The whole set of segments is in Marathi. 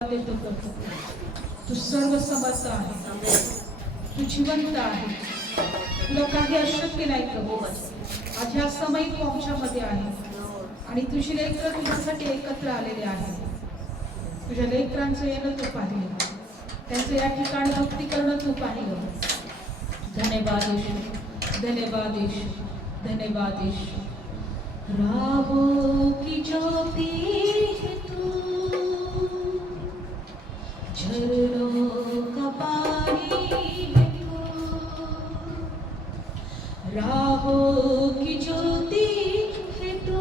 देतो करतो. तू सर्व समर्थ आहे, तू जिवंत आहे, तुला काही अशक्य नाही प्रभू. आज ह्या समय तू आमच्यामध्ये आहे आणि तुझी लेकरं तुझ्यासाठी एकत्र आलेले आहेत. तुझ्या लेकरांचं येणं तू पाहिलं, त्यांचं या ठिकाणी भक्ती करणं तू पाहिलं. धन्यवाद येशू, धन्यवाद येशू, धन्यवाद येशू. राहों की ज्योति है तू, झरनों का पानी है तू. राहों की ज्योति है तू,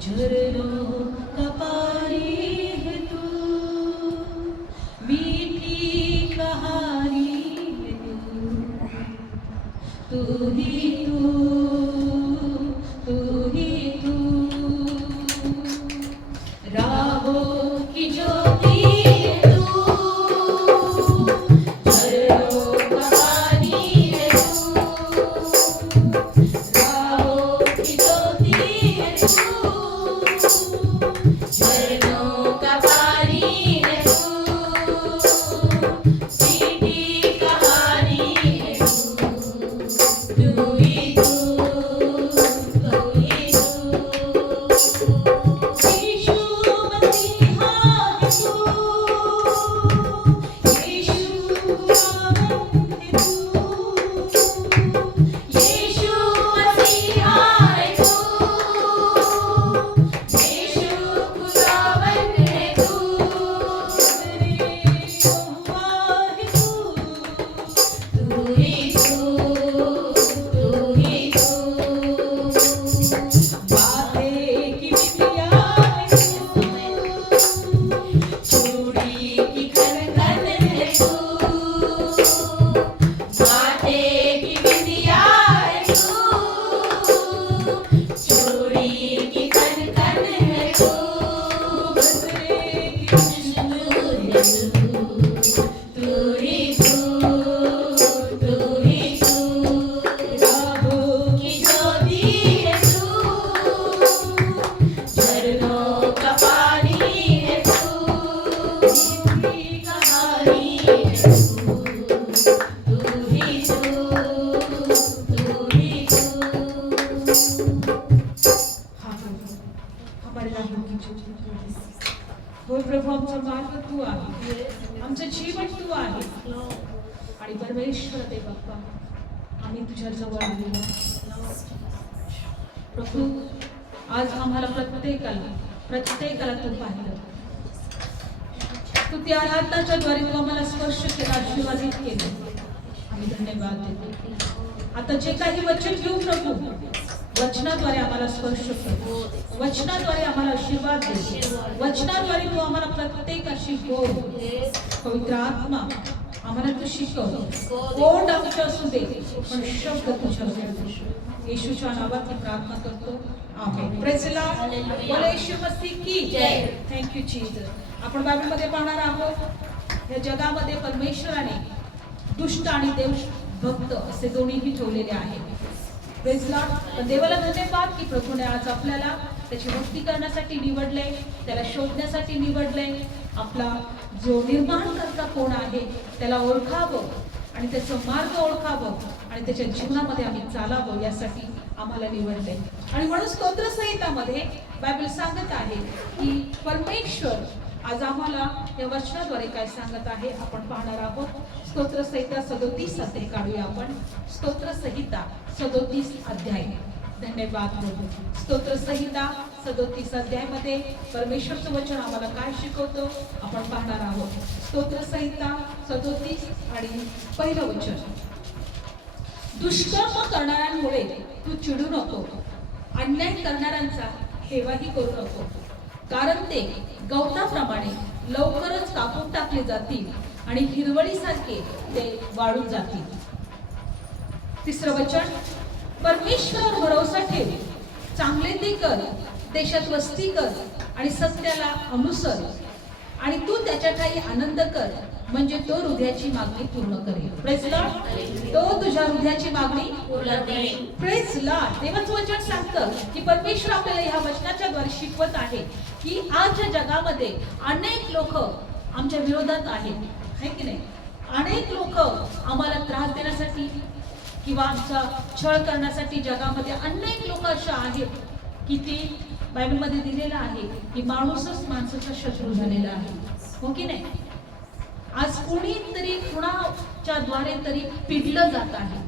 झरनों का पानी है तू. मीठी कहानी है तू ही तू, तू ही तू. राहों की ज्योति है तू, झरनों का पानी है तू. राहों की ज्योति है तू, झरनों का पानी है तू. मीठी कहानी है तू, तू ही तू, तू ही तू. यीशु मसीहा है तू, यीशु खुदावंद है तू. यीशु मसीहा है तू, यीशु खुदावंद है तू. तेरे यहोवा है तू, तू ही तू, तू ही तू. बातें की बिटिया है तू, चूड़ी की खनखन है तू. बातें की बिटिया है तू, चूड़ी की खनखन है तू. बदले की खुशबू है तू, तू ही तू, तू ही तू. राहों की ज्योति है तू, झरनों का पानी है तू. मीठी कहानी है तू, तू ही तू, तू ही तू. हाँ प्रभु, हमारे राहों की ज्योति तू है. होय प्रभू, आमचा मार्ग तू आहे, आमचं जीवन तू आहे. आणि परमेश्वर दे बाप्पा, आम्ही तुझ्या जवळ आलेलो प्रभू. आज आम्हाला प्रत्येकाला तू पाहिलं, तू त्या आराधनाच्या द्वारे तू आम्हाला स्पर्श केला, आशीर्वादित केलं. आम्ही धन्यवाद देतो. आता जे काही वचन घेऊ प्रभू, वचनाद्वारे आम्हाला स्पर्श कर, वचनाद्वारे आम्हाला आशीर्वाद दे, वचनाद्वारे तू आम्हाला प्रत्येकाशी बोल. पवित्र आत्मा आम्हाला तू शिकव. कोण आमच्या असू दे, पण शब्द तुझ्या असू दे. येशूच्या नावात मी प्रार्थना करतो, आमेन. Praise the Lord. बोला येशू मसीह की जय. Thank you Jesus. आपण बायबलमध्ये पाहणार आहोत, या जगामध्ये परमेश्वराने दुष्ट आणि देवभक्त असे दोन्हीही ठेवलेले आहेत. Praise the Lord. पण देवाला धन्यवाद की प्रभूने आज आपल्याला त्याची भक्ती करण्यासाठी निवडले, त्याला शोधण्यासाठी निवडले. आपला जो निर्माणकर्ता कोण आहे त्याला ओळखावं आणि त्याचं मार्ग ओळखावं आणि त्याच्या जीवनामध्ये आम्ही चालावं, यासाठी आम्हाला निवडले. आणि म्हणून स्तोत्रसंहितामध्ये बायबल सांगत आहे की परमेश्वर आज आम्हाला या वचनाद्वारे काय सांगत आहे आपण पाहणार आहोत. स्तोत्रसंहिता 37 अध्याय काढूया आपण. स्तोत्रसंहिता 37 अध्याय. धन्यवाद प्रभू. स्तोत्रसंहिता 37 अध्यायामध्ये परमेश्वरचं वचन आम्हाला काय शिकवतो आपण पाहणार आहोत. स्तोत्रसंहिता 37 आणि पहिलं वचन. दुष्कर्म करणाऱ्यांमुळे तू चिडू नको, अन्याय करणाऱ्यांचा हेवाही करू नको, कारण ते गवताप्रमाणे लवकरच कापून टाकले जातील आणि हिरवळीसारखे ते वाळून जातील. तिसरं वचन. परमेश्वरावर भरोसा ठेव, चांगले ते कर, देशात वस्ती कर आणि सत्याला अनुसर, आणि तू त्याच्या ठाई आनंद कर म्हणजे तो हृदयाची मागणी पूर्ण करेल. Praise Lord. तो तुझ्या हृदयाची मागणी पूर्ण करेल. Praise Lord. देवाचं वचन सांगतं की परमेश्वर आपल्याला ह्या वचनाच्या द्वारे शिकवत आहे की आजच्या जगामध्ये अनेक लोक आमच्या विरोधात आहेत, है की नाही? अनेक लोक आम्हाला त्रास देण्यासाठी किंवा आमचा छळ करण्यासाठी जगामध्ये अनेक लोक अशा आहेत की ती बायबलमध्ये दिलेलं आहे की माणूसच माणसाचा शत्रू झालेला आहे, हो की नाही? आज कोणीतरी कुणाच्या द्वारे तरी पिडलं जात आहे.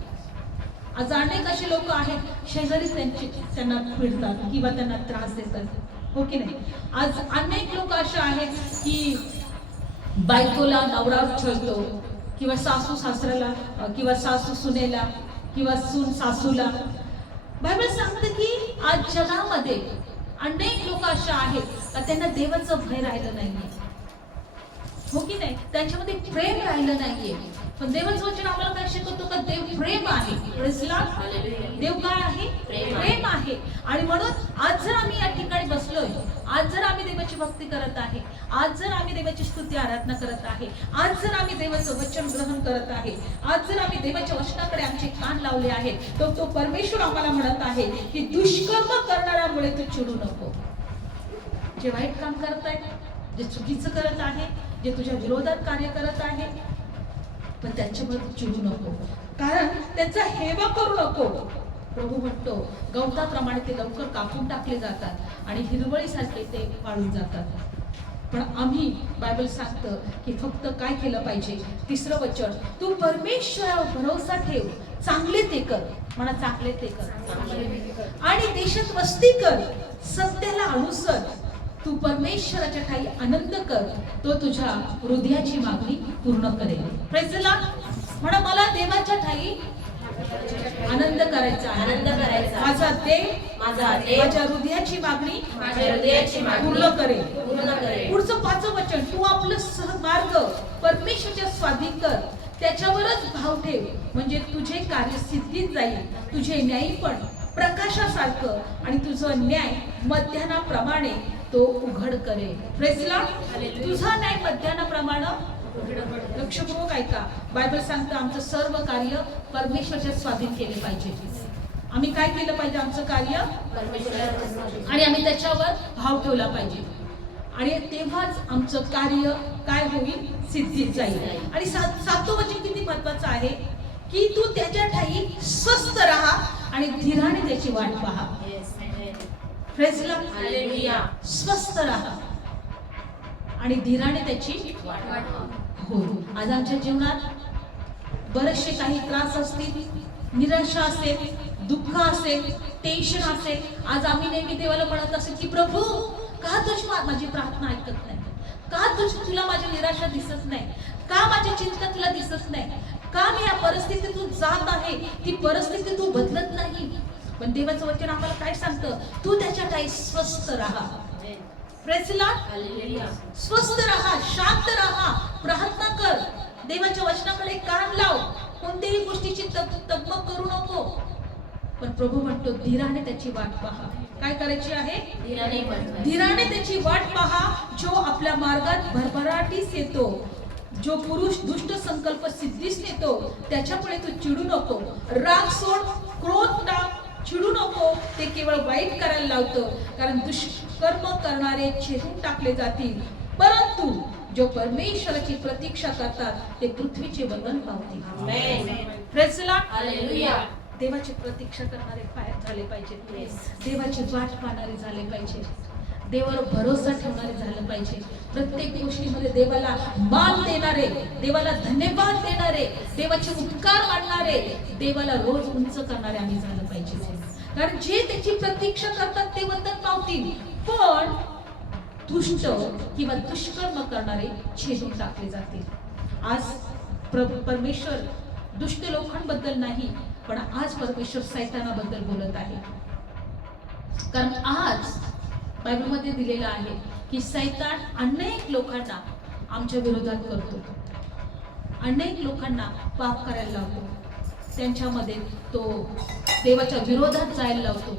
आज अनेक असे लोक आहेत शेजारी त्यांना पिडतात किंवा त्यांना त्रास देतात, हो की नाही? आज अनेक लोक असे आहेत की बायकोला नवरा छळतो किंवा सासू सासऱ्याला किंवा सासू सुनेला किंवा सून सासूला. बायबल सांगते की आज जगामध्ये अनेक लोक अशा आहेत का त्यांना देवाचं भय राहिलं नाहीये, हो की नाही? त्यांच्यामध्ये प्रेम राहिलं नाहीये. पण देवाचं वचन आम्हाला काय शिकवतो का देव प्रेम आहे. देव काय आहे? प्रेम आहे. आणि म्हणून आज जर आम्ही या ठिकाणी बसलोय, आज जर आम्ही देवाची भक्ती करत आहे, आज जर आम्ही देवाची स्तुती आराधना करत आहे, आज जर आम्ही देवाचं वचन ग्रहण करत आहे, आज जर आम्ही देवाच्या वचनाकडे आमचे कान लावले आहेत, तो परमेश्वर आम्हाला म्हणत आहे की दुष्कर्म करणाऱ्यामुळे तू चिडू नको. जे वाईट काम करतायत, जे चुकीचं करत आहे, जे तुझ्या विरोधात कार्य करत आहे, पण त्यांच्यावर चिडू नको, कारण त्यांचा हेवा करू नको. प्रभू म्हणतो गवताप्रमाणे ते लवकर कापून टाकले जातात आणि हिरवळीसारखे ते वाळून जातात. पण आम्ही बायबल सांगतं की फक्त काय केलं पाहिजे? तिसरं वचन, तू परमेश्वरावर भरोसा ठेव, चांगले ते कर. म्हणा चांगले ते कर आणि देशात वस्ती कर, सत्याला अनुसर. तू परमेश्वराच्या ठाई आनंद कर, तो तुझ्या हृदयाची मागणी पूर्ण करेल. Praise the Lord. म्हणा मला देवाच्या ठाई आनंद करायचा, आनंद करायचा. माझा देव माझ्या हृदयाची मागणी पूर्ण करेल. पुढचं 5वं वचन, तू आपलं सहमार्ग परमेश्वराच्या स्वाधीन कर, त्याच्यावरच भाव ठेव, म्हणजे तुझे कार्य सिद्धीत जाईल. तुझे न्यायपण प्रकाशासारखं आणि तुझं न्याय मध्यानाप्रमाणे तो उघड करेल. Praise Lord. तुझा न्याय मध्यानाप्रमाणे. लक्षपूर्वक ऐका, बायबल सांगतं आमचं सर्व कार्य परमेश्वराच्या स्वाधीन केले पाहिजे. आम्ही काय केलं पाहिजे? आमचं कार्य आणि आम्ही त्याच्यावर भाव ठेवला पाहिजे आणि तेव्हाच आमचं कार्य काय होईल? सिद्धीत जाईल. आणि 7वं वचन किती महत्वाचं आहे की तू त्याच्या ठाई स्वस्थ राहा आणि धीराने त्याची वाट पहा. Praise Lord. हालेलुया. स्वस्थ राहा आणि धीराने त्याची वाट पहा. हो, आज आमच्या जीवनात बरेचसे काही त्रास असतील, निराशा असेल, दुःख असेल, टेन्शन असेल. आज आम्ही नेहमी देवाला म्हणत असेल की प्रभू का तुझी माझी प्रार्थना ऐकत नाही? का तुला माझी निराशा दिसत नाही? का माझी चिंता तुला दिसत नाही? का मी या परिस्थितीतून जात आहे, ती परिस्थिती तू बदलत नाही? पण देवाचं वचन आम्हाला काय सांगतं? तू त्याच्या ठाई स्वस्थ राहा. Praise Lord. हालेलुया. स्वस्थ राहा, शांत राहा, प्रार्थना कर, देवाच्या वचनाकडे कान लाव, कोणत्याही गोष्टीची तगमग करू नको. पण प्रभू म्हणतो धीराने त्याची वाट पहा. काय करायची आहे? धीराने त्याची वाट पहा. जो आपल्या मार्गात भरभराटीस येतो, जो पुरुष दुष्ट संकल्प सिद्धीस नेतो, त्याच्यामुळे तू चिडू नको. राग सोड, क्रोध टाक, चिडू नको. ते केवळ वाईट करायला लावतं, कारण दुष्कर्म करणारे छेदून टाकले जातील, परंतु जो परमेश्वराची प्रतीक्षा करतात ते पृथ्वीचे वंदन पावतील. Amen. Praise the lord. Hallelujah. देवाची प्रतीक्षा करणारे झाले पाहिजे, देवाची वाट पाहणारे झाले पाहिजे, देवावर भरोसा ठेवणारे झाले पाहिजे. प्रत्येक गोष्टीमध्ये देवाला मान देणारे, देवाला धन्यवाद देणारे, देवाचे उपकार मानणारे, देवाला रोज उंच करणारे आम्ही झालं पाहिजे. कारण जे त्याची प्रतीक्षा करतात ते वंदन पावतील, पण दुष्ट किंवा दुष्कर्म करणारे छेदून टाकले जातील. आज परमेश्वर दुष्ट लोकांबद्दल नाही, पण आज परमेश्वर सैतानाबद्दल बोलत आहे. कारण आज बायबलमध्ये दिलेलं आहे की सैतान अनेक लोकांना आमच्या विरोधात करतो, अनेक लोकांना पाप करायला लावतो, त्यांच्यामध्ये तो देवाच्या विरोधात जायला लावतो,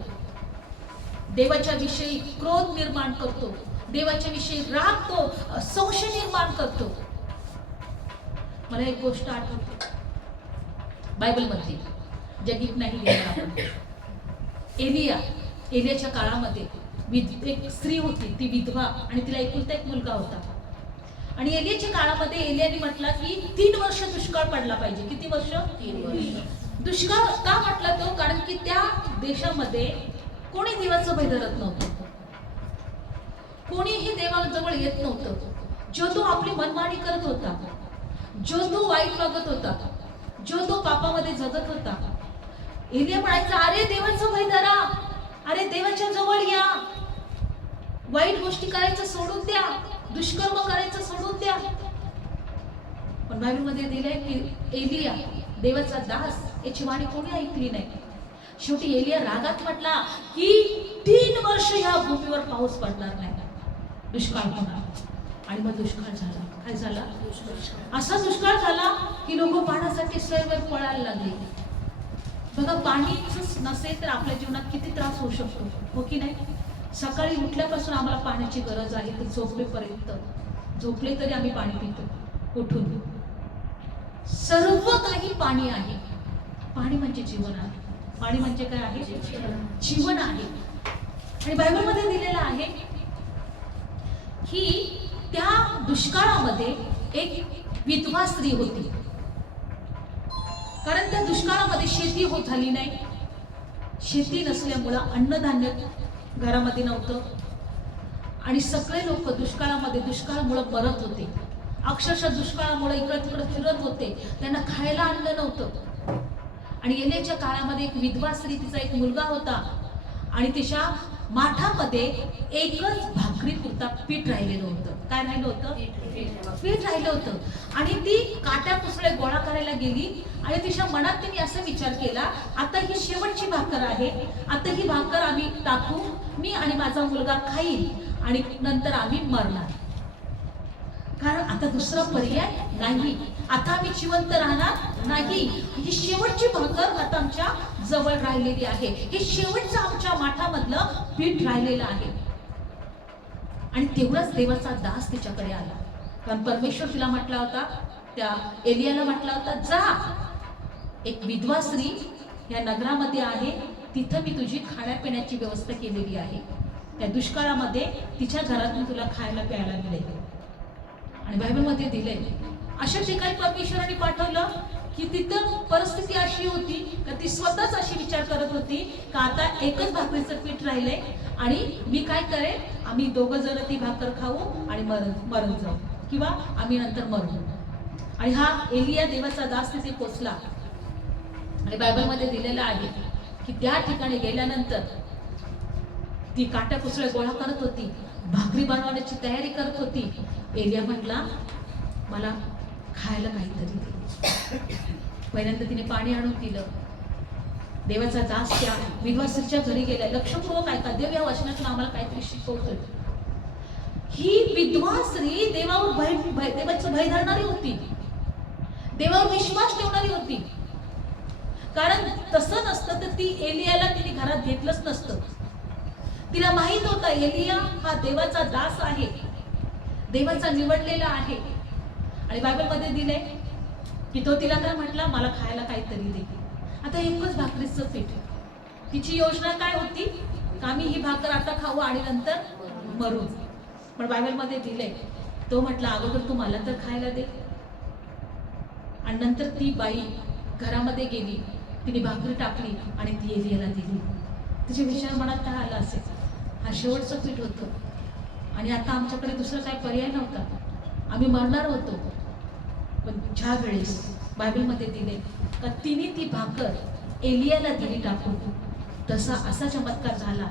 देवाच्या विषयी क्रोध निर्माण करतो, देवाच्या विषयी राग, तो संशय निर्माण करतो. मला एक गोष्ट आठवते बायबलमध्ये, जगित नाही घेणार आपण. एलियाच्या काळामध्ये एक स्त्री होती, ती विधवा, आणि तिला एकुलता एक मुलगा होता. आणि एलियाच्या काळामध्ये एलियाने म्हटलं की 3 वर्ष दुष्काळ पडला पाहिजे. किती वर्ष? 3 वर्ष. दुष्काळ का म्हटला तो? कारण की त्या देशामध्ये कोणी देवाचं भय धरत नव्हतं, कोणीही देवाजवळ येत नव्हतं. जो तो आपली मनमानी करत होता, जो तो वाईट वागत होता, जो तो पापामध्ये जगत होता. एलिया म्हणायचा, अरे देवाचं भय धरा, अरे देवाच्या जवळ या, वाईट गोष्टी करायचं सोडून द्या, दुष्कर्म करायचं सोडून द्या. पण बायबलमध्ये दिलंय की एलिया देवाचा दास, याची वाणी कोणी ऐकली नाही. शेवटी एलिया रागात म्हटला की 3 वर्ष या भूमीवर पाऊस पडणार नाही, दुष्काळ होणार. आणि मग दुष्काळ झाला. काय झाला? असा दुष्काळ झाला की लोक पाण्यासाठी सैरवर पळायला लागले. बघा, पाणीच नसेल तर आपल्या जीवनात किती त्रास होऊ शकतो, हो की नाही? सकाळी उठल्यापासून आम्हाला पाण्याची गरज आहे, तर झोपेपर्यंत, झोपले तरी आम्ही पाणी पितो उठून. सर्व काही पाणी आहे. पाणी म्हणजे जीवन आहे. पाणी म्हणजे काय आहे? जीवन आहे. आणि बायबलमध्ये दिलेलं आहे की त्या दुष्काळामध्ये एक विधवा स्त्री होती. कारण त्या दुष्काळामध्ये शेती होत झाली नाही. शेती नसल्यामुळं अन्नधान्य घरामध्ये नव्हतं. आणि सगळे लोक दुष्काळामुळे मरत होते. अक्षरशः दुष्काळामुळे इकडे तिकडे फिरत होते. त्यांना खायला अन्न नव्हतं. आणि एलियाच्या काळामध्ये एक विधवा स्त्री, तिचा एक मुलगा होता, आणि तिच्या माठामध्ये एकच भाकरी पुरता पीठ राहिलेलं होतं. काय राहिलं होतं? पीठ राहिलं होतं. आणि ती काट्या कुसळे गोळा करायला गेली, आणि तिच्या मनात तिने असा विचार केला, आता ही शेवटची भाकर आहे, आता ही भाकर आम्ही टाकू, मी आणि माझा मुलगा खाईल, आणि नंतर आम्ही मरणार. कारण आता दुसरा पर्याय नाही, आता आम्ही जिवंत राहणार नाही. ही शेवटची भाकर आता आमच्या जवळ राहिलेली आहे, हे शेवटचं आमच्या माठामधलं पीठ राहिलेलं आहे. आणि तेवढाच देवाचा दास तिच्याकडे आला. कारण परमेश्वर तिला म्हटला होता, त्या एलियाला म्हटला होता, जा, एक विधवा स्त्री या नगरामध्ये आहे, तिथं मी तुझी खाण्यापिण्याची व्यवस्था केलेली आहे. त्या दुष्काळामध्ये तिच्या घरात मी तुला खायला प्यायला मिळेल. आणि बायबलमध्ये दिले अशा ठिकाणी परमेश्वराने पाठवलं की तिथं परिस्थिती अशी होती की ती स्वतःच अशी विचार करत होती का आता एकच भाकरीचं पीठ राहिलंय, आणि मी काय करेन, आम्ही दोघं जण ती भाकर खाऊ आणि मरून जाऊ, किंवा आम्ही नंतर मरू. आणि हा एलिया देवाचा दास तिथे पोचला. आणि बायबलमध्ये दिलेलं आहे की त्या ठिकाणी गेल्यानंतर ती काट्या कुसळे गोळा करत होती, भाकरी बनवण्याची तयारी करत होती. एलिया म्हटला, मला खायला काहीतरी दे. पहिल्यांदा तिने पाणी आणून दिलं. देवाचा दास त्या विधवा स्त्रीच्या घरी गेला. लक्षपूर्वक ऐका, देव या वचनातून आम्हाला काहीतरी शिकवतोय. ही विधवा स्त्री देवाचं भय धरणारी होती, देवावर विश्वास ठेवणारी होती. कारण तसं नसतं तर ती एलियाला तिने घरात घेतलंच नसतं. तिला माहित होता एलिया हा देवाचा दास आहे, देवाचा निवडलेला आहे. आणि बायबलमध्ये दिले की तो तिला काय म्हटला, मला खायला काहीतरी दे. आता एकच भाकरीचं पीठ. तिची योजना काय होती, का आम्ही ही भाकर आता खाऊ आणि नंतर मरू. पण बायबलमध्ये दिले, तो म्हटला, अगोदर तू मला तर खायला दे. आणि नंतर ती बाई घरामध्ये गेली, तिने भाकरी टाकली आणि ती एलियाला दिली. तिच्या विचार मनात काय आला असेल, हा शेवटचं पीठ होतं आणि आता आमच्याकडे दुसरा काही पर्याय नव्हता, आम्ही मरणार होतो. पण ज्या वेळेस बायबलमध्ये दिले का तिने ती भाकर एलियाला दिली टाकून, तसा असा चमत्कार झाला.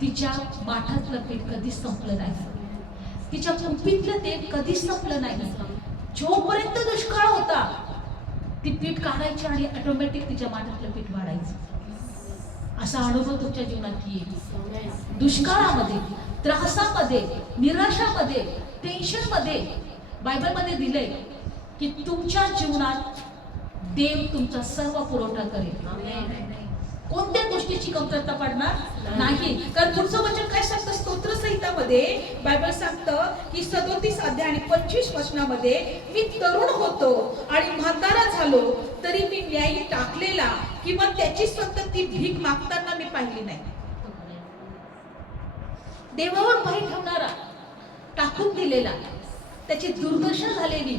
तिच्या माठातलं पीठ कधीच संपलं नाही, तिच्या कुंपीतलं तेल कधीच संपलं नाही. जोपर्यंत दुष्काळ होता ती पीठ काढायची आणि ऑटोमॅटिक तिच्या माठातलं पीठ वाढायचं. असा अनुभव तुमच्या जीवनात येईल. दुष्काळामध्ये, त्रासामध्ये, निराशामध्ये, टेन्शनमध्ये बायबलमध्ये दिले की तुमच्या जीवनात देव तुमचा सर्व पुरवठा करेल. कोणत्या गोष्टीची कमतरता पडणार नाही. कारण पुढचं वचन काय सांगतं, स्तोत्रसहितामध्ये बायबल सांगतं की 37 अध्याय आणि 25 वचनामध्ये, मी तरुण होतो आणि म्हातारा झालो तरी मी न्यायी टाकलेला किंवा त्याची संतती भीक मागताना मी पाहिली नाही. देवावर पाय ठेवणारा, टाकून दिलेला, त्याची दुर्दशा झालेली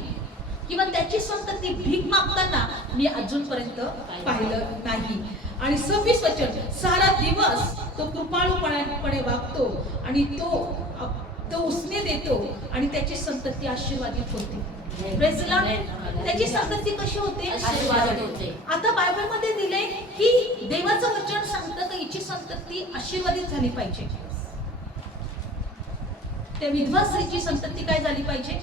किंवा त्याची संतती भीक मागताना मी अजूनपर्यंत पाहिलं नाही. आणि 26 वचन, सारा दिवस तो कृपाळूपणे वागतो आणि तो उसने देतो आणि त्याची संतती आशीर्वादित होते. Praise the Lord. त्याची संतती कशी होते? आशीर्वादित होते. आता बायबल मध्ये दिले की देवाचं वचन सांगतं की हिची संतती आशीर्वादित झाली पाहिजे. त्या विधवा स्त्रीची संतती काय झाली पाहिजे?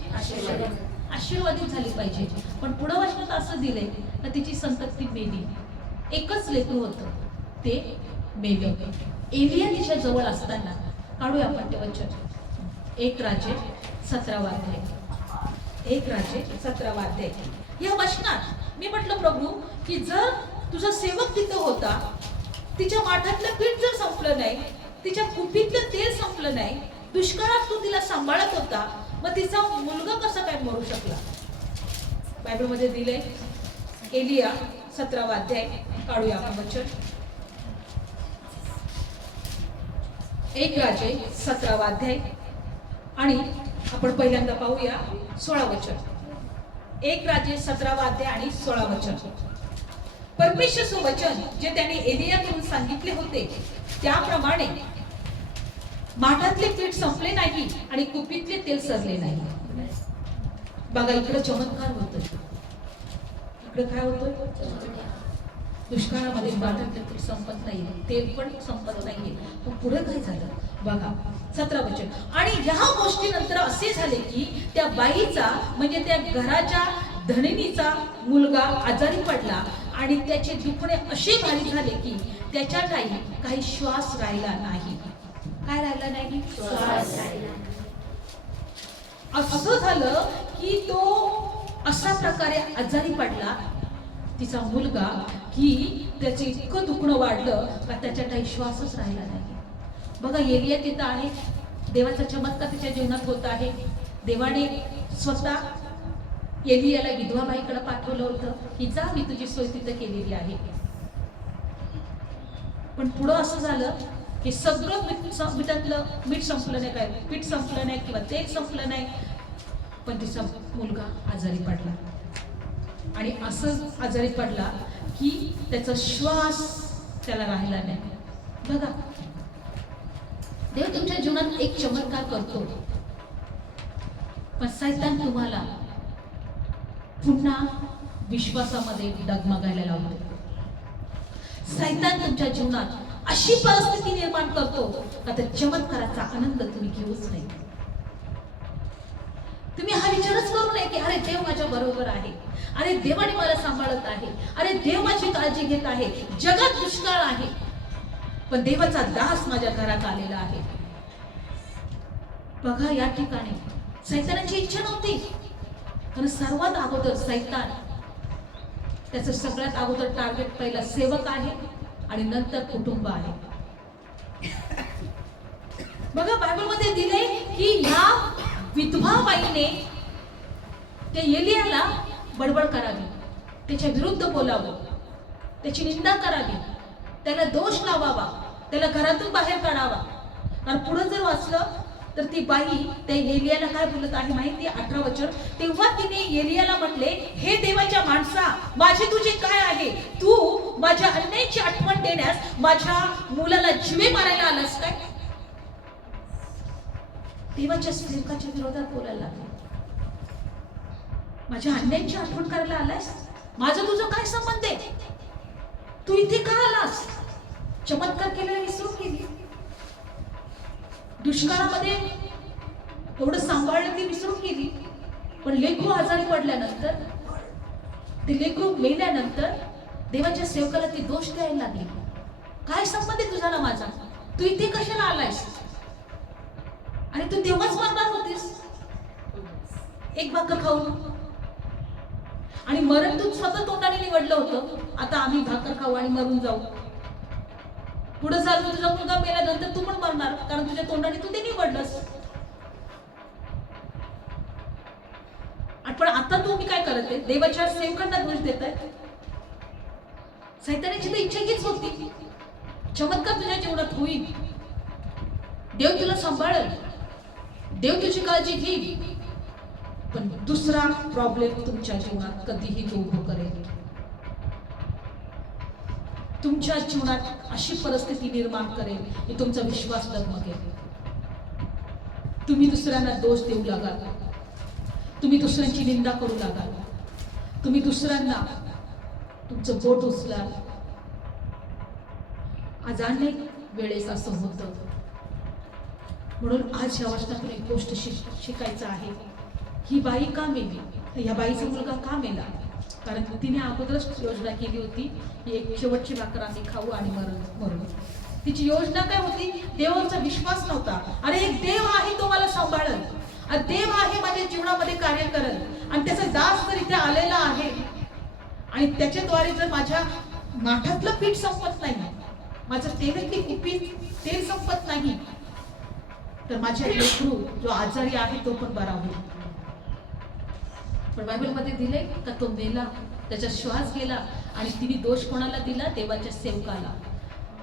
आशीर्वादित झाली पाहिजे. पण पुढे वचनात असं दिलंय की तिची संतती मेली. एकच लेकरू होतं, ते मेलं. एलिया तिच्या जवळ असताना, काढूया आपण ते वचन, 1 राजे 17 अध्याय. 1 राजे 17 अध्याय. या वचनात मी म्हटलं प्रभू की जर तुझा सेवक तिथं होता, तिच्या माठातलं पीठ जर संपलं नाही, तिच्या कुपीतलं तेल संपलं नाही, दुष्काळात तू तिला सांभाळत होता, मग तिचा मुलगा कसा काय मरू शकला? बायबल मध्ये दिले एलिया 17 अध्याय. काढूया आपण वचन, 1 राजे 17 अध्याय आणि आपण पहिल्यांदा पाहूया 16 वचन. 1 राजे 17 अध्याय आणि 16 वचन. परमेश्वराचं वचन जे त्याने एलियाकडून सांगितले होते त्याप्रमाणे माठातले पीठ संपले नाही आणि कुपीतले तेल सरले नाही. बघा इकडे चमत्कार होतो. इकडे काय होतं? दुष्काळामध्ये माठातले पीठ संपत नाही, तेल पण संपत नाहीये. मग पुढे काय झालं बघा, 17 वचन. आणि ह्या गोष्टीनंतर असे झाले की त्या बाईचा म्हणजे त्या घराच्या धनिनीचा मुलगा आजारी पडला आणि त्याचे दुखणे असे भारी झाले की त्याच्या काही श्वास राहिला नाही. काय राहिला नाही? श्वास राहिला. असं झालं की तो अशा प्रकारे आजारी पडला तिचा मुलगा की त्याचे इतकं दुखणं वाढलं का त्याच्या काही श्वासच राहिला नाही. बघा एलिया तिथं आहे, देवाचा चमत्कार तिच्या जीवनात होत आहे. देवाने स्वतः एलियाला विधवा बाईकडे पाठवलं होतं की जा, मी तुझी सोय तिथं केलेली आहे. पण पुढं असं झालं की सगळं मिठातलं मीठ संपलं नाही, काय पीठ संपलं नाही किंवा तेल संपलं नाही, पण तिचा मुलगा आजारी पडला. आणि असं आजारी पडला की त्याचा श्वास त्याला राहिला नाही. बघा देव तुमच्या जीवनात एक चमत्कार करतो, पण सैतान तुम्हाला पुन्हा विश्वासामध्ये डगमगायला लावतो. सैतान तुमच्या जीवनात अशी परिस्थिती निर्माण करतो का त्या चमत्काराचा आनंद तुम्ही घेऊच नाही. तुम्ही हा विचारच करू नये की अरे देव माझ्या बरोबर आहे, अरे देवाने मला सांभाळत आहे, अरे देव माझी काळजी घेत आहे, जगात दुष्काळ आहे पण देवाचा दास माझ्या घरात आलेला आहे. बघा या ठिकाणी सैतानाची इच्छा नव्हती, कारण सर्वात अगोदर सैतान त्याचं सगळ्यात अगोदर टार्गेट पहिला सेवक आहे आणि नंतर कुटुंब आहे. बघा बायबल मध्ये दिले की ह्या विधवा बाईने त्या एलियाला बडबड करावी, त्याच्या विरुद्ध बोलावं, त्याची निंदा करावी, त्याला दोष लावावा, त्याला घरातून बाहेर काढावा. आणि पुढे जर वाचलं तर ती बाई त्या एलियाला काय बोलत आहे माहिती? 18 वचन. तेव्हा तिने एलियाला म्हटले, हे देवाच्या माणसा, माझे तुझे काय आहे? तू माझ्या अन्यायाची आठवण देण्यास माझ्या मुलाला जीवे मारायला आलास काय? देवाच्या सेवकाच्या विरोधात बोलायला लागले. माझ्या अन्यायाची आठवण करायला आलास? माझं तुझं काय संबंध आहे? तू इथे का आलास? चमत्कार केलेला विसरून गेली, दुष्काळामध्ये एवढं सांभाळलं ती विसरून गेली. पण लेकरू आजारी पडल्यानंतर, ते लेकरू मेल्यानंतर देवाच्या सेवकाला ती दोष द्यायला लागली. काय संबंध आहे तुझा ना माझा? तू इथे कशाला आलायस? आणि तू तेव्हाच मरणार होतीस एक भाकर खाऊन, आणि मरण तू स्वतः तोंडाने निवडलं होतं. आता आम्ही भाकर खाऊ आणि मरून जाऊ. पुढे चालून तुझा मुलगा मेल्यानंतर तू पण मरणार, कारण तुझ्या तोंडाने तू ते निवडलंस. पण आता तुम्ही काय करत आहे? देवाच्या सेवकांना दोष देत आहे. सैतानाची तर इच्छा हीच होती, चमत्कार तुझ्या जीवनात होईल, देव तुला सांभाळेल, देव तुझी काळजी घेईल. पण दुसरा प्रॉब्लेम तुमच्या जीवनात कधीही तो उभं करेल. तुमच्या जीवनात अशी परिस्थिती निर्माण करेल की तुमचा विश्वास डगमगेल. तुम्ही दुसऱ्यांना दोष देऊ लागाल, तुम्ही दुसऱ्यांची निंदा करू लागाल, तुम्ही दुसऱ्यांना तुमचं बोट उचलाल. आज अनेक वेळेस असं होतं. म्हणून आज या वचनातून एक गोष्ट शिकायचं आहे. ही बाई का मेली? या बाईचा मुलगा का मेला? कारण तिने अगोदरच योजना केली होती की एक शेवटची भाकर आम्ही खाऊ आणि मरू. तिची योजना काय होती? देवाचा विश्वास नव्हता. अरे एक देव आहे, तो मला सांभाळेल, देव आहे माझ्या जीवनामध्ये कार्य करेल, आणि त्याचा दास जर इथे आलेला आहे आणि त्याच्याद्वारे जर माझ्या माठातलं पीठ संपत नाही, माझं तेलातली कुपी तेल संपत नाही, तर माझ्या लेकरू जो आजारी आहे तो पण बरा होईल. पण बायबलमध्ये दिले का तो मेला, त्याचा श्वास गेला, आणि तिने दोष कोणाला दिला? देवाच्या सेवकाला.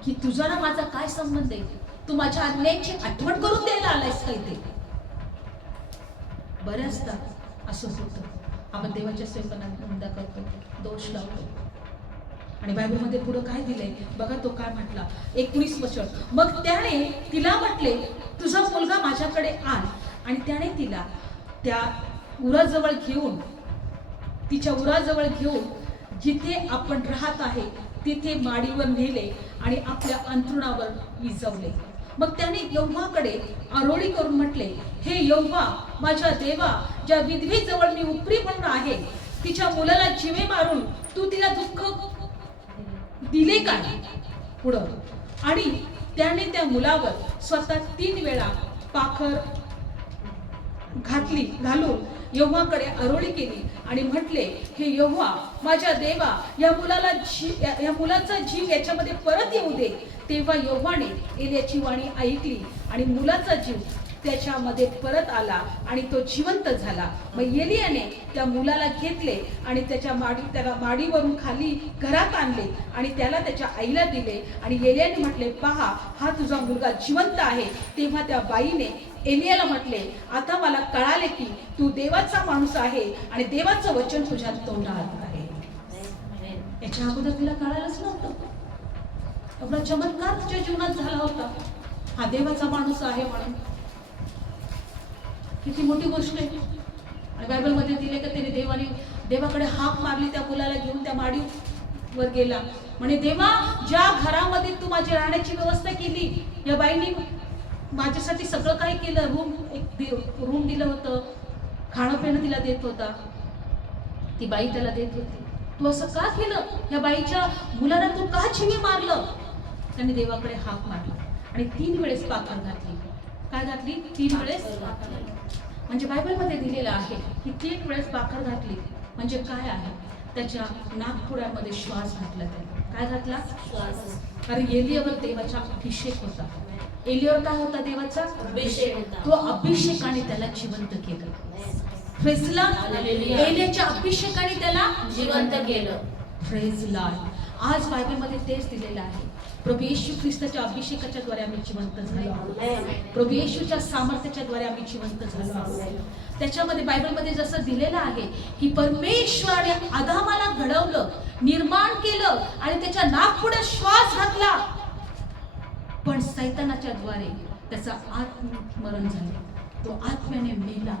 की तुझा ना माझा काय संबंध आहे? तू माझ्या अन्यायाची आठवण करून द्यायला आलायस का इथे? बऱ्याचदा असं होतं, आपण देवाच्या सेवकांना निंदा करतो, दोष लावतो. आणि बायबलमध्ये पुढे काय दिलंय बघा, तो काय म्हटला? 19 वचन. मग त्याने तिला म्हटले, तुझा मुलगा माझ्याकडे आण. आणि त्याने तिला त्या उराजवळ घेऊन, तिच्या उराजवळ घेऊन जिथे आपण राहत आहे तिथे माडीवर नेले आणि आपल्या अंथरुणावर विजवले. मग त्याने यहोवाकडे आरोळी करून म्हटले, हे यहोवा माझ्या देवा, ज्या विधवेजवळ मी उपरी म्हणून आहे, तिच्या मुलाला जीवे मारून तू तिला दुःख दिले काय? पुढं, आणि त्याने त्या मुलावर स्वतः 3 वेळा पाखर घालून यहोवाकडे आरोळी केली आणि म्हटले, हे यहोवा माझ्या देवा, या मुलाचा जीव याच्यामध्ये परत येऊ दे. तेव्हा यहोवाने एलियाची वाणी ऐकली आणि मुलाचा जीव त्याच्यामध्ये परत आला आणि तो जिवंत झाला. मग एलियाने त्या मुलाला घेतले आणि त्याला माडीवरून खाली घरात आणले आणि त्याला त्याच्या आईला दिले. आणि एलियाने म्हटले, पहा हा तुझा मुलगा जिवंत आहे. तेव्हा त्या बाईने एलियाला म्हटले, आता मला कळाले की तू देवाचा माणूस आहे आणि देवाचं वचन तुझ्या तोंडात आहे. याच्या अगोदर तिला कळालंच नव्हतं. आपला चमत्कार तुझ्या जीवनात झाला होता, हा देवाचा माणूस आहे म्हणून. किती मोठी गोष्ट आहे. आणि बायबलमध्ये दिले का त्याने देवाकडे हाक मारली, त्या मुलाला घेऊन त्या माडीवर गेला. म्हणे, देवा ज्या घरामध्ये तू माझी राहण्याची व्यवस्था केली, या बाईने माझ्यासाठी सगळं काही केलं. रूम दिलं होतं, खाणं पिणं तिला देत होता, ती बाई त्याला देत होती. तू असं का केलं? या बाईच्या मुलाला तू का जीवे मारलं? त्याने देवाकडे हाक मारली आणि 3 वेळेस पाखर घातली. काय घातली? 3 वेळेस. म्हणजे बायबलमध्ये दिलेलं आहे की 3 वेळेस पाखर घातली म्हणजे काय आहे? त्याच्या नाकपुड्यामध्ये श्वास घातला. त्याने काय घातला? श्वास. कारण एलियावर देवाचा अभिषेक होता. एलियावर काय होता? देवाचा अभिषेक होता. तो अभिषेकाने त्याला जिवंत केलं. Praise Lord. एलियाच्या अभिषेकाने त्याला जिवंत केलं. Praise Lord. आज बायबलमध्ये तेच दिलेलं आहे. प्रभू येशू ख्रिस्ताच्या अभिषेकाच्या द्वारे आम्ही जिवंत झालो. प्रभू येशूच्या सामर्थ्याच्या द्वारे आम्ही जिवंत झालो. त्याच्यामध्ये बायबलमध्ये जसं दिलेलं आहे की परमेश्वराने आदामाला घडवलं, निर्माण केलं आणि त्याच्या नाकपुड्यात श्वास घातला, पण सैतानाच्या द्वारे त्याचा आत्ममरण झाले, तो आत्म्याने मेला.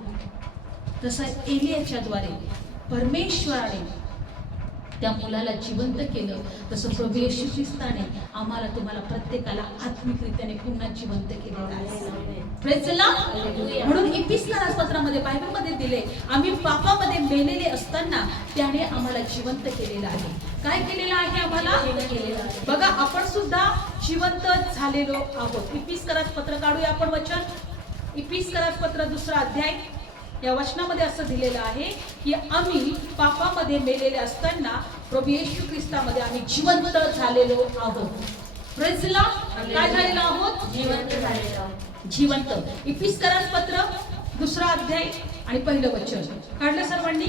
तसं एलियाच्या द्वारे परमेश्वराने त्या मुलाला जिवंत केलं. तसं प्रभू येशू ख्रिस्ताने आम्हाला तुम्हाला प्रत्येकाला आत्मिकरित्याने पुन्हा जिवंत केलेलं आहे. Praise Lord. म्हणून इफिसियन्स पत्रामध्ये बायबलमध्ये दिले, आम्ही पापामध्ये मेलेले असताना त्याने आम्हाला जिवंत केलेलं आहे. काय केलेलं आहे आम्हाला? बघा, आपण सुद्धा जिवंत झालेलो आहोत. इफिसियन्स पत्र काढूया आपण वचन. इफिसियन्स पत्र 2 अध्याय. या वचनामध्ये असं दिलेलं आहे की आम्ही पापामध्ये मेलेले असताना प्रभू येशू ख्रिस्तामध्ये आम्ही जिवंत झालेलो आहोत. Praise the Lord. काय झालेलो आहोत? जिवंत झालेलो आहोत. जिवंत. इफिसियन्स पत्र 2 अध्याय आणि 1 वचन काढलं सर्वांनी.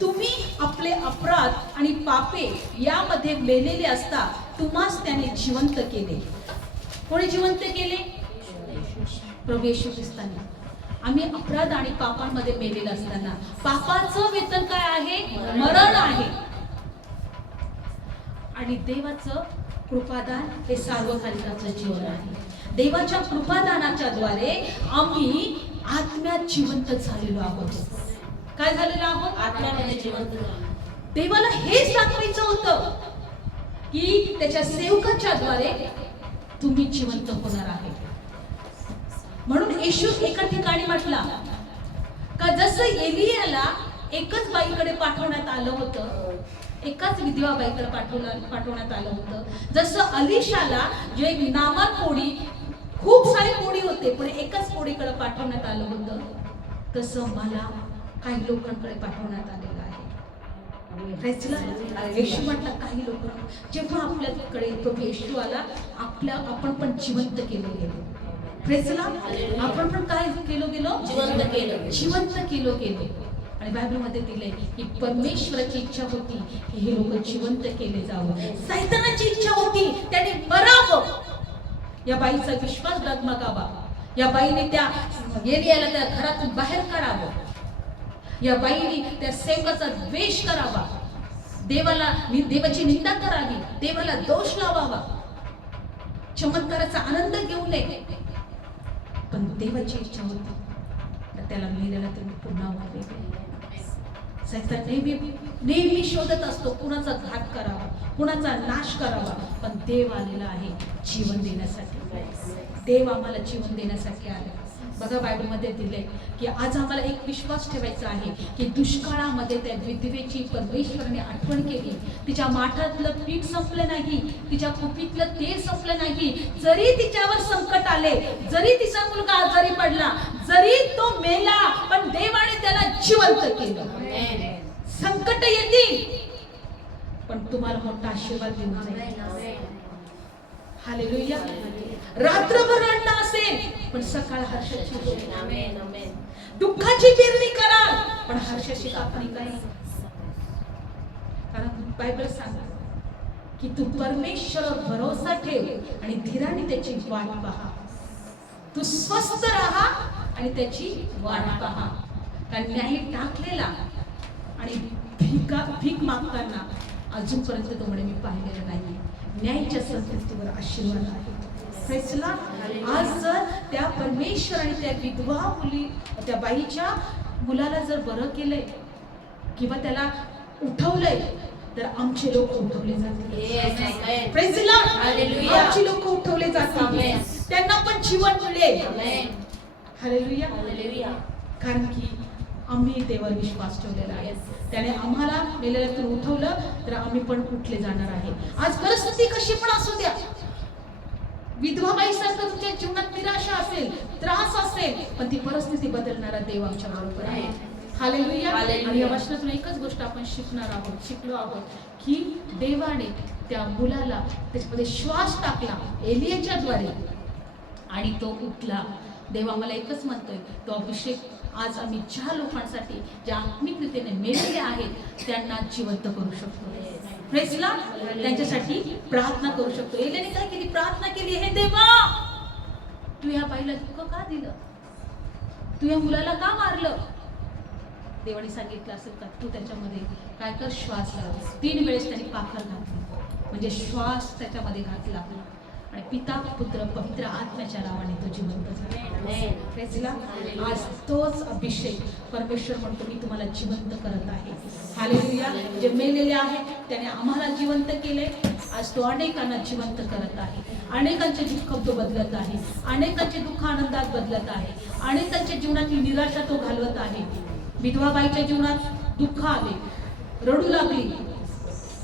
तुम्ही आपले अपराध आणि पापे यामध्ये मेलेले असता तुम्हास त्याने जिवंत केले. कोणी जिवंत केले? प्रभू येशू ख्रिस्ताने. आम्ही अपराध आणि पापांमध्ये मेलेले असताना, पापाचं वेतन काय आहे? मरण आहे. आणि देवाचं कृपादान हे सार्वकालिकाचं जीवन आहे. देवाच्या कृपादानाच्या द्वारे आम्ही आत्म्यात जिवंत झालेलो आहोत. काय झालेलो आहोत? आत्म्यामध्ये जिवंत झालो. देवाला हेच दाखवायचं होतं की त्याच्या सेवकाच्या द्वारे तुम्ही जिवंत होणार आहे. म्हणून येशू एका ठिकाणी म्हटला का जसं एलियाला एकच बाईकडे पाठवण्यात आलं होतं, एकाच विधवा बाईकडे पाठवण्यात आलं होतं, जसं अलिशाला जे एक नामान कोडी, खूप सारे कोडी होते पण एकाच कोडीकडे पाठवण्यात आलं होतं, तसं मला काही लोकांकडे पाठवण्यात आलेलं आहे. येशू म्हटलं काही लोक जेव्हा आपल्याकडे प्रभू येशू आला, आपण पण जिवंत केलं गेलो. प्रेझला आपण पण काय केलो गेलो? जिवंत केलो गेलो. आणि बायबलमध्ये दिले की परमेश्वराची इच्छा होती की हे लोक जिवंत केले जावं. सैतानाची इच्छा होती त्याने मरावं. या बाईचा विश्वास डगमगावा. या बाईने त्या एलियाला त्या घरातून बाहेर काढावं. या बाईने त्या सेवकाचा द्वेष करावा. देवाची निंदा करावी. देवाला दोष लावावा. चमत्काराचा आनंद घेऊ नये. पण देवाची इच्छा होती त्याला मेलेला तुम्ही पुन्हा वाढवे. सैतान नेहमी शोधत असतो कुणाचा घात करावा, कुणाचा नाश करावा. पण देव आलेला आहे जीवन देण्यासाठी. देव आम्हाला जीवन देण्यासाठी आले. बघा बायबलमध्ये दिले की आज आम्हाला एक विश्वास ठेवायचा आहे की दुष्काळामध्ये त्या विधवेची परमेश्वराने आठवण केली. तिच्या माठातलं पीठ संपलं नाही, तिच्या कुपीतलं तेल संपलं नाही. जरी तिच्यावर संकट आले, जरी तिचा मुलगा आजारी पडला, जरी तो मेला, पण देवाने त्याला जिवंत केलं. संकट येतील पण तुम्हाला मोठा आशीर्वाद देऊन जाईल. हालेलुया. रात्रभर रडणं असेल पण सकाळ हर्षाची होईल. दुःखाची पेरणी कराल पण हर्षाची कापणी करा. कारण बायबल सांगते की तू परमेश्वरावर भरोसा ठेव आणि धीराने त्याची वाट पहा. तू स्वस्थ राहा आणि त्याची वाट पहा. कारण न्याय टाकलेला आणि भीक मागताना अजूनपर्यंत तो म्हणे मी पाहिलेलं नाही. न्यायाच्या संततीवर आशीर्वाद आहे. आज जर त्या परमेश्वर आणि त्या विधवा मुली, त्या बाईच्या मुलाला जर बरं केलंय किंवा त्याला उठवलंय तर आमचे लोक उठवले जातील. Praise the Lord. आमची लोक उठवले जातील. त्यांना पण जीवन मिळेल. हालेलुया. कारण की आम्ही देवावर विश्वास ठेवलेला आहे. त्याने आम्हाला मेलेल्यातून उठवलं तर आम्ही पण उठले जाणार आहे. आज परिस्थिती कशी पण असू द्या, विधवा बाईसारखं तुमच्या जीवनात निराशा असेल, त्रास असेल, पण ती परिस्थिती बदलणारा देव आमच्या बरोबर आहे. हालेलुया. आणि या वचनातून एकच गोष्ट आपण शिकलो आहोत की देवाने त्या मुलाला त्याच्यामध्ये श्वास टाकला एलियाच्या द्वारे आणि तो उठला. देव आम्हाला एकच म्हणतोय, तो अभिषेक आज आम्ही ज्या लोकांसाठी ज्या आत्मिक रीतीने मेलेले आहेत त्यांना जिवंत करू शकतो. Praise the Lord. त्यांच्यासाठी प्रार्थना करू शकतो. एलियाने काय केली? प्रार्थना केली, हे देवा तू या बाईला दुःख का दिलं? तू या मुलाला का मारलं? देवाने सांगितलं असेल का तू त्याच्यामध्ये काय कर, श्वास लाव. 3 वेळेस त्यांनी पाखर घातली, म्हणजे श्वास त्याच्यामध्ये घातला आणि पिता पुत्र पवित्र आत्म्याच्या नावाने तो जिवंत झाला. आज तोच अभिषेक परमेश्वर म्हणतो मी तुम्हाला जिवंत करत आहे. हालेलुया. जे मेलेले आहेत त्याने आम्हाला जिवंत केले. आज तो अनेकांना जिवंत करत आहे. अनेकांचे दुःख तो बदलत आहे. अनेकांचे दुःख आनंदात बदलत आहे. अनेकांच्या जीवनातील निराशा तो घालवत आहे. विधवा बाईच्या जीवनात दुःख आले, रडू लागली,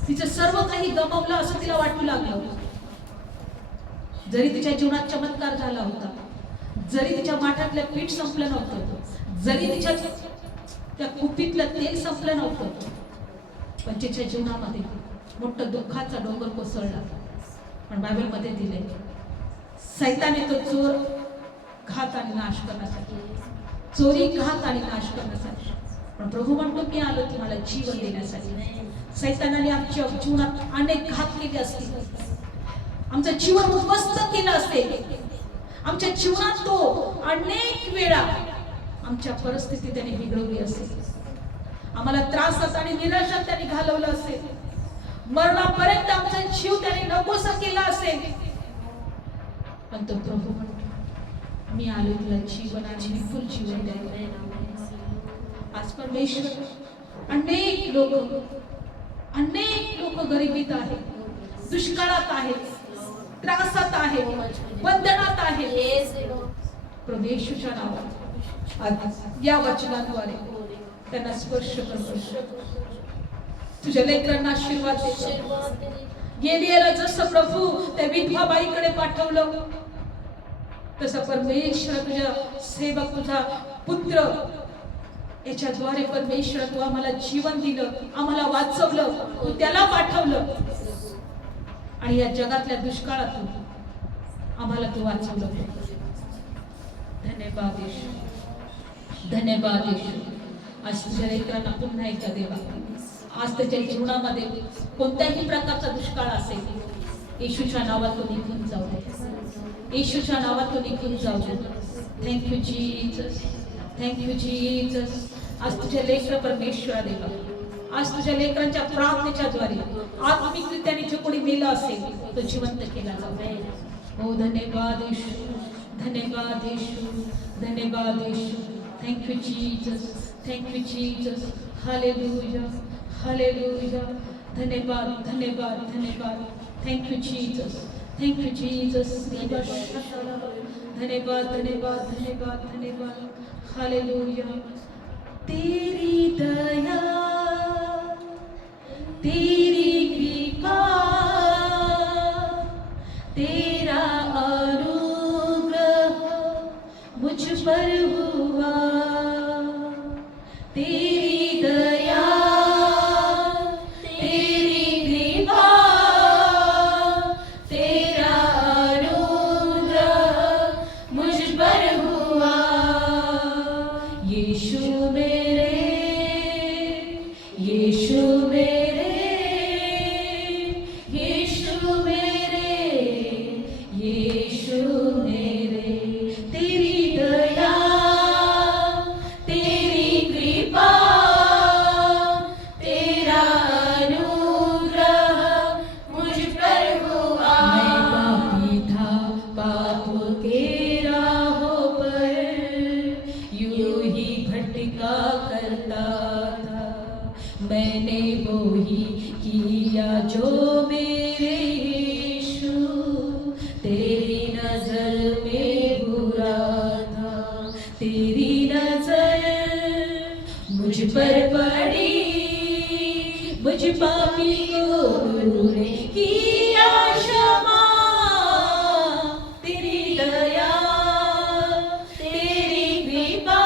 तिचं सर्व काही गमावलं असं तिला वाटू लागलं. जरी तिच्या जीवनात चमत्कार झाला होता, जरी तिच्या माठातलं पीठ संपलं नव्हतं, जरी तिच्या त्या कुपीतलं तेल संपलं नव्हतं, पण तिच्या जीवनामध्ये मोठं दुःखाचा डोंगर कोसळला. पण बायबलमध्ये दिले सैताने तो चोर घात आणि नाश करण्यासाठी, चोरी घात आणि नाश करण्यासाठी, पण प्रभू म्हणतो की आलो तुम्हाला जीवन देण्यासाठी. सैतानाने आमच्या जीवनात अनेक घात केले असतील, आमचं जीवन उद्ध्वस्त केलं असेल, आमच्या जीवनात तो अनेक वेळा आमच्या परिस्थिती त्याने बिघडवली असेल, आम्हाला त्रासात आणि निराशात त्याने घालवलं असेल, मरणापर्यंत आमचा जीव त्याने नकोसा केला असेल, पण तो प्रभू म्हणतो मी आलो तुला जीवन आणि विपुल जीवन द्यायला. आज परमेश्वर अनेक लोक गरिबीत आहेत, दुष्काळात आहेत, त्रासात आहेत, बंधनात आहेत. प्रभू येशूच्या नावात आज या वचनाद्वारे त्यांना स्पर्श करतो. तुझ्या लेकरांना आशीर्वाद दे. गेलियाला जसं प्रभू त्या विधवा बाईकडे पाठवलं, तसं परमेश्वर तुझ्या सेवक तुझा पुत्र याच्याद्वारे परमेश्वर तू आम्हाला जीवन दिलं, आम्हाला वाचवलं, तू त्याला पाठवलं आणि या जगातल्या दुष्काळातून आम्हाला तू वाचवलं. धन्यवाद येशू, धन्यवाद येशू. आज तुझ्या लेकरांना पुन्हा एकदा देवा, आज त्याच्या जीवनामध्ये कोणत्याही प्रकारचा दुष्काळ असेल, येशूच्या नावात तो निघून जाऊ दे, येशूच्या नावात तो निघून जाऊ दे. Thank you Jesus, thank you Jesus. आज तुझ्या लेकर परमेश्वरा देवा, आज तुझ्या लेकरांच्या प्रार्थनेच्या द्वारे आत्मिकरित्याने जे कोणी मेलं असेल तो जिवंत केला जाऊ. हो धन्यवाद येशू, धन्यवाद येशू, धन्यवाद Yeshu. Thank you Jesus, thank you Jesus. Hallelujah, hallelujah. धन्यवाद, धन्यवाद, धन्यवाद. Thank you Jesus, thank you Jesus. धन्यवाद, धन्यवाद, धन्यवाद, धन्यवाद. हालेलुया. तेरी दया, तेरी कृपा, तेरा अनुग्रह मुझ पर हुआ. तेरी दया, तेरी कृपा, तेरा अनुग्रह मुझ पर हुआ. यीशु मेरे, यीशु मेरे, यीशु मेरे, यीशु मेरे. तेरी दया, तेरी कृपा, तेरा अनुग्रह मुझ पर हुआ. मैं पापी था, पाप के राहों पर यूं ही भटका करता था. मैंने वो ही किया जो मेरे यीशु तेरी नजर में बुरा था. तेरी नजर मुझ पर पड़ी, मुझ पापी को तूने किया क्षमा. तेरी दया, तेरी कृपा,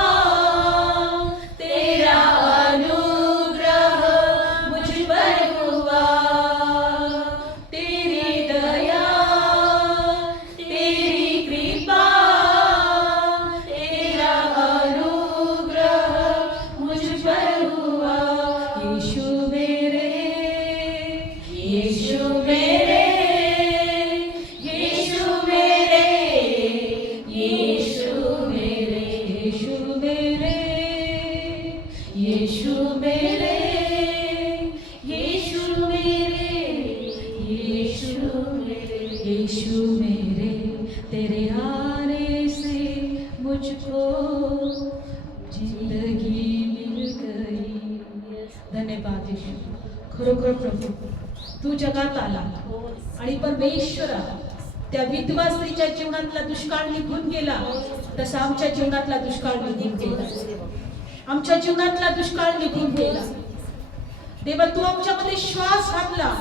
तेरा अनुग्रह मुझ पर हुआ. तेरी दया, तेरी कृपा, तेरा अनुग्रह मुझ पर हुआ. यीशु मेरे, यीशु मेरे, यीशु मेरे, यीशु मेरे, यीशु मेरे, यीशु मेरे, यीशु मेरे, यीशु मेरे, यीशु मेरे. तेरे आने से मुझको जिंदगी मिल गई. धन्यवाद येशू. खरोखर प्रभू तू जगात आला आणि परमेश्वरा त्या विधवा स्त्रीच्या जीवनातला दुष्काळ निघून गेला, तसा आमच्या जीवनातला दुष्काळ निघून गेला, आमच्या जीवनातला दुष्काळ निघून गेला. देवा तू आमच्यामध्ये श्वास घातला,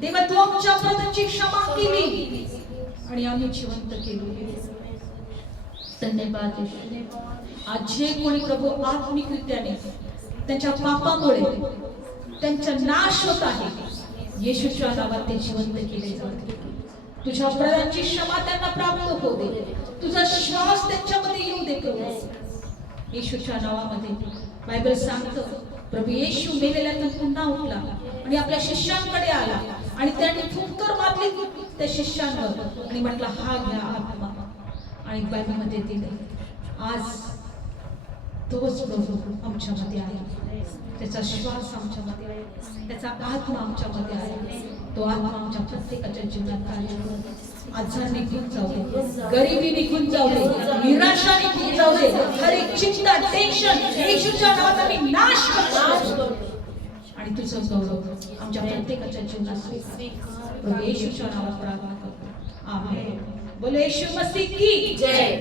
देवा तू आमच्या प्रभूची क्षमा केली आणि आम्ही जिवंत केलो. धन्यवाद येशू. आज जे कोणी प्रभू आत्मिकरित्याने त्यांच्या पापामुळे त्यांचा नाश होत आहे, येशूच्या नावात ते जिवंत केले जाते. तुझ्या प्रधानची क्षमा त्यांना प्राप्त होऊ दे. तुझा श्वास त्यांच्यामध्ये येऊ दे प्रभू. येशूच्या नावामध्ये बायबल सांगतं प्रभू येशू मेलेल्यातून पुन्हा उठला आणि आपल्या शिष्यांकडे आला आणि त्यांनी फुंकर मारली त्या शिष्यांवर आणि म्हटलं हा घ्या आत्मा आणि बायबलमध्ये दिले. आज तोच प्रभू आमच्यामध्ये आहे, त्याचा श्वास आमच्यामध्ये आहे, त्याचा आत्मा आमच्यामध्ये आहे. तो आत्मा आमच्या प्रत्येकाच्या जीवनात कार्य करतो. आजार निघून जाऊ दे, गरिबी निघून जाऊ दे, निराशा निघून जाऊ दे, हर एक चिंता टेन्शन येशूच्या नावात आम्ही नाश करतो आणि तुझं गौरव आमच्या प्रत्येकाच्या जीवनात स्वीकार. प्रभू येशूच्या नावात प्रार्थना करतो. आमेन. बोलो येशू मसीह की जय.